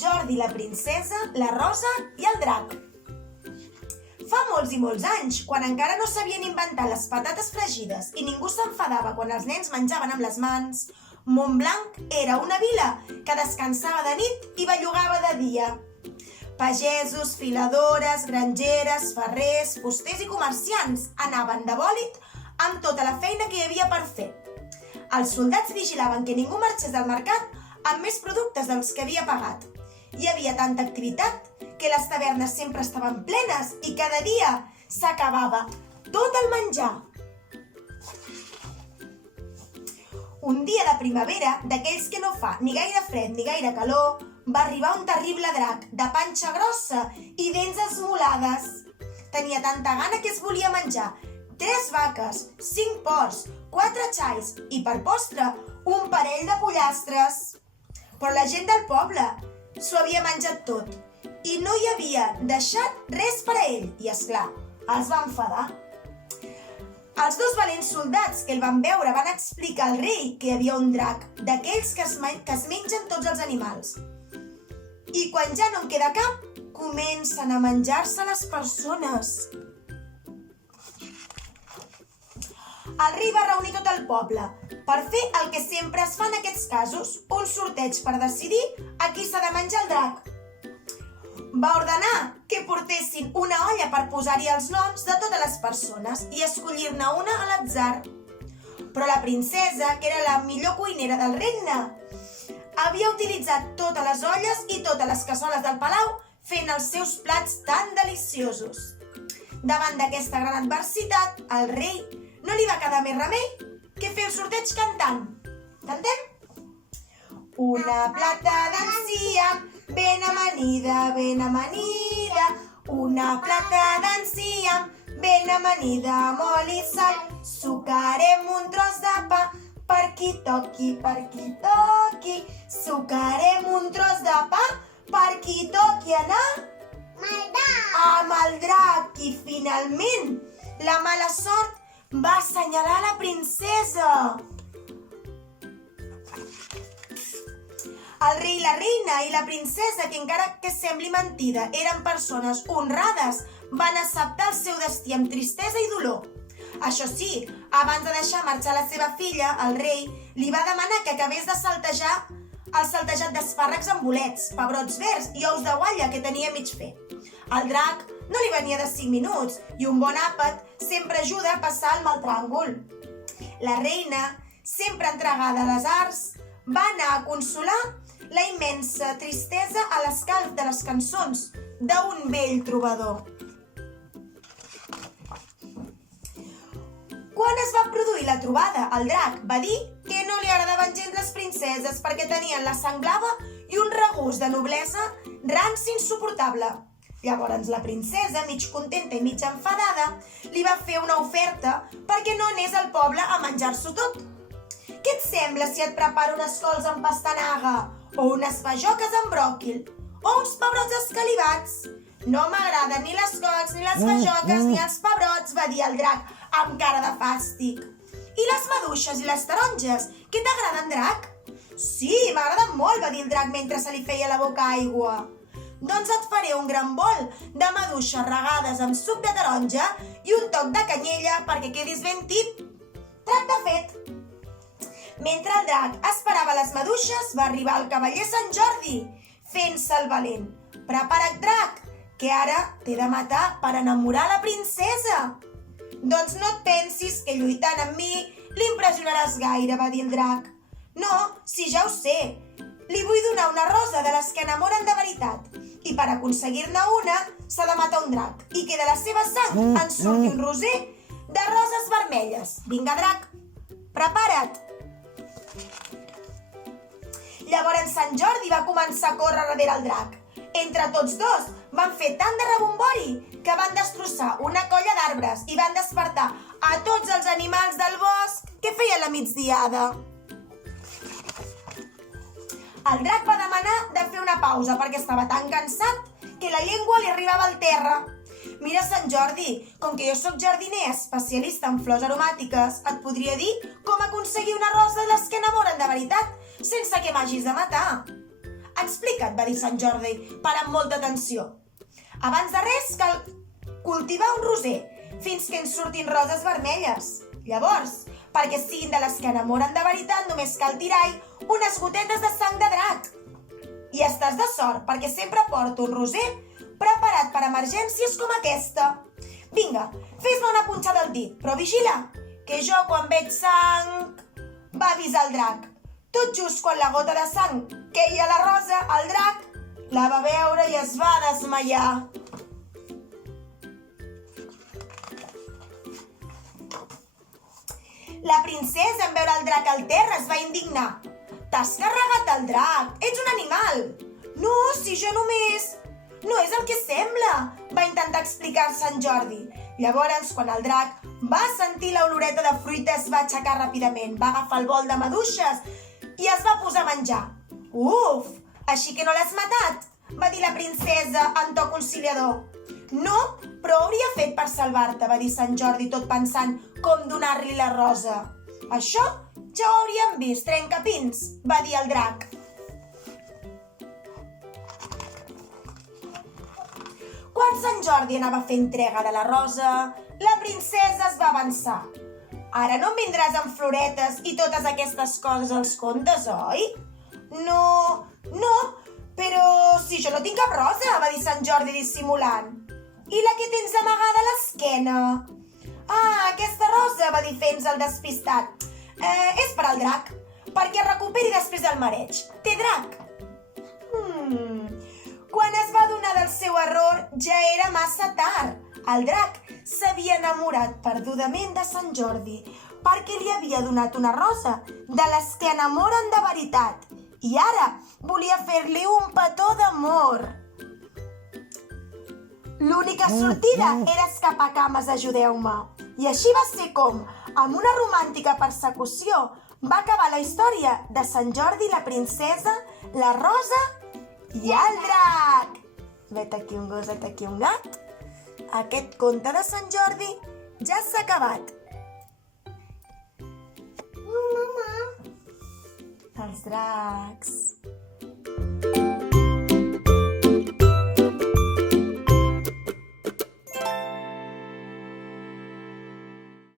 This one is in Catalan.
Jordi, la princesa, la Rosa i el drac. Fa molts i molts anys, quan encara no s'havien inventat les patates fregides i ningú s'enfadava quan els nens menjaven amb les mans, Montblanc era una vila que descansava de nit i bellugava de dia. Pagesos, filadores, grangeres, ferrers, fusters i comerciants anaven de bòlit amb tota la feina que hi havia per fer. Els soldats vigilaven que ningú marxés del mercat amb més productes dels que havia pagat. Hi havia tanta activitat que les tavernes sempre estaven plenes i cada dia s'acabava tot el menjar. Un dia de primavera, d'aquells que no fa ni gaire fred ni gaire calor, va arribar un terrible drac de panxa grossa i dents esmolades. Tenia tanta gana que es volia menjar 3 vaques, 5 porcs, 4 xais i, per postre, un parell de pollastres. Però la gent del poble s'ho havia menjat tot i no hi havia deixat res per a ell i, esclar, es va enfadar. Els 2 valents soldats que el van veure van explicar al rei que hi havia un drac d'aquells que es mengen tots els animals. I quan ja no en queda cap, comencen a menjar-se les persones. El rei va reunir tot el poble per fer el que sempre es fa en aquests casos, un sorteig per decidir a qui s'ha de menjar el drac. Va ordenar que portessin una olla per posar-hi els noms de totes les persones i escollir-ne una a l'atzar. Però la princesa, que era la millor cuinera del regne, havia utilitzat totes les olles i totes les cassoles del palau fent els seus plats tan deliciosos. Davant d'aquesta gran adversitat, al rei no li va quedar més remei que fer el sorteig cantant. Cantem? Una plata d'enciam ben amanida, una plata d'enciam ben amanida amb oli i sal, sucarem un tros de pa per qui toqui, sucarem un tros de pa per qui toqui anar amb el drac. I finalment la mala sort va assenyalar la princesa. El rei, la reina i la princesa, que encara que sembli mentida, eren persones honrades, van acceptar el seu destí amb tristesa i dolor. Això sí, abans de deixar marxar la seva filla, el rei li va demanar que acabés de saltejar el saltejat d'espàrrecs amb bolets, pebrots verds i ous de guatlla que tenia mig fer. El drac no li venia de 5 minuts i un bon àpat sempre ajuda a passar el mal tràngol. La reina, sempre entregada a les arts, va anar a consolar la immensa tristesa a l'escalf de les cançons d'un vell trobador. Quan es va produir la trobada, el drac va dir que no li agradaven gens les princeses perquè tenien la sang blava i un regust de noblesa ranci insuportable. Llavors la princesa, mig contenta i mig enfadada, li va fer una oferta perquè no anés al poble a menjar-s'ho tot. Què et sembla si et preparo unes cols amb pastanaga, o unes fajoques amb bròquil, o uns pebrots escalivats? No m'agraden ni les cols, ni les fajoques, ni els pebrots, va dir el drac amb cara de fàstic. I les maduixes i les taronges, què t'agraden, drac? Sí, m'agraden molt, va dir el drac mentre se li feia la boca aigua. Doncs et faré un gran bol de maduixes regades amb suc de taronja i un toc de canyella perquè quedis ben tip. Tracte fet. Mentre el drac esperava les maduixes, va arribar el cavaller Sant Jordi, fent-se el valent. Prepara't, drac, que ara t'he de matar per enamorar la princesa. Doncs no et pensis que lluitant amb mi l'impressionaràs gaire, va dir el drac. No, si ja ho sé. Li vull donar una rosa de les que enamoren de veritat. I per aconseguir-ne una, s'ha de matar un drac i que de la seva sang en surti un roser de roses vermelles. Vinga, drac, prepara't. Llavors Sant Jordi va començar a córrer darrere el drac. Entre tots dos van fer tant de rebombori que van destrossar una colla d'arbres i van despertar a tots els animals del bosc que feien la migdiada. El drac va demanar de fer una pausa perquè estava tan cansat que la llengua li arribava al terra. Mira, Sant Jordi, com que jo sóc jardiner especialista en flors aromàtiques, et podria dir com aconseguir una rosa de les que enamoren de veritat sense que m'hagis de matar. Explica't, va dir Sant Jordi, parant molta atenció. Abans de res cal cultivar un roser, fins que ens surtin roses vermelles. Llavors, perquè siguin de les que enamoren de veritat, només cal tirar-hi unes gotetes de sang de drac. I estàs de sort, perquè sempre porto un roser preparat per emergències com aquesta. Vinga, fes-me una punxada al dit, però vigila, que jo quan veig sang... Va avisar el drac. Tot just quan la gota de sang queia a la rosa, el drac la va veure i es va desmaiar. La princesa, en veure el drac al terra, es va indignar. T'has carregat el drac, ets un animal. No, si jo només... No és el que sembla, va intentar explicar Sant Jordi. Llavors, quan el drac va sentir l'oloreta de fruita, es va aixecar ràpidament, va agafar el bol de maduixes i es va posar a menjar. Uf, així que no l'has matat, va dir la princesa en to conciliador. No, però ho hauria fet per salvar-te, va dir Sant Jordi, tot pensant com donar-li la rosa. Això ja ho hauríem vist, trencapins, va dir el drac. Quan Sant Jordi anava a fer entrega de la rosa, la princesa es va avançar. Ara no em vindràs amb floretes i totes aquestes coses als contes, oi? No, però si jo no tinc cap rosa, va dir Sant Jordi dissimulant. I la que tens amagada a l'esquena? Ah, aquesta rosa, va dir fent-se el despistat. És per al drac, perquè recuperi després del mareig. Té drac. Quan es va adonar del seu error, ja era massa tard. El drac s'havia enamorat perdudament de Sant Jordi perquè li havia donat una rosa de les que enamoren de veritat i ara volia fer-li un petó d'amor. L'única sortida era escapar, cames, ajudeu-me. I així va ser com, amb una romàntica persecució, va acabar la història de Sant Jordi, la princesa, la rosa i el drac. Vet aquí un gos, vet aquí un gat. Aquest conte de Sant Jordi ja s'ha acabat. Mama. Els dracs.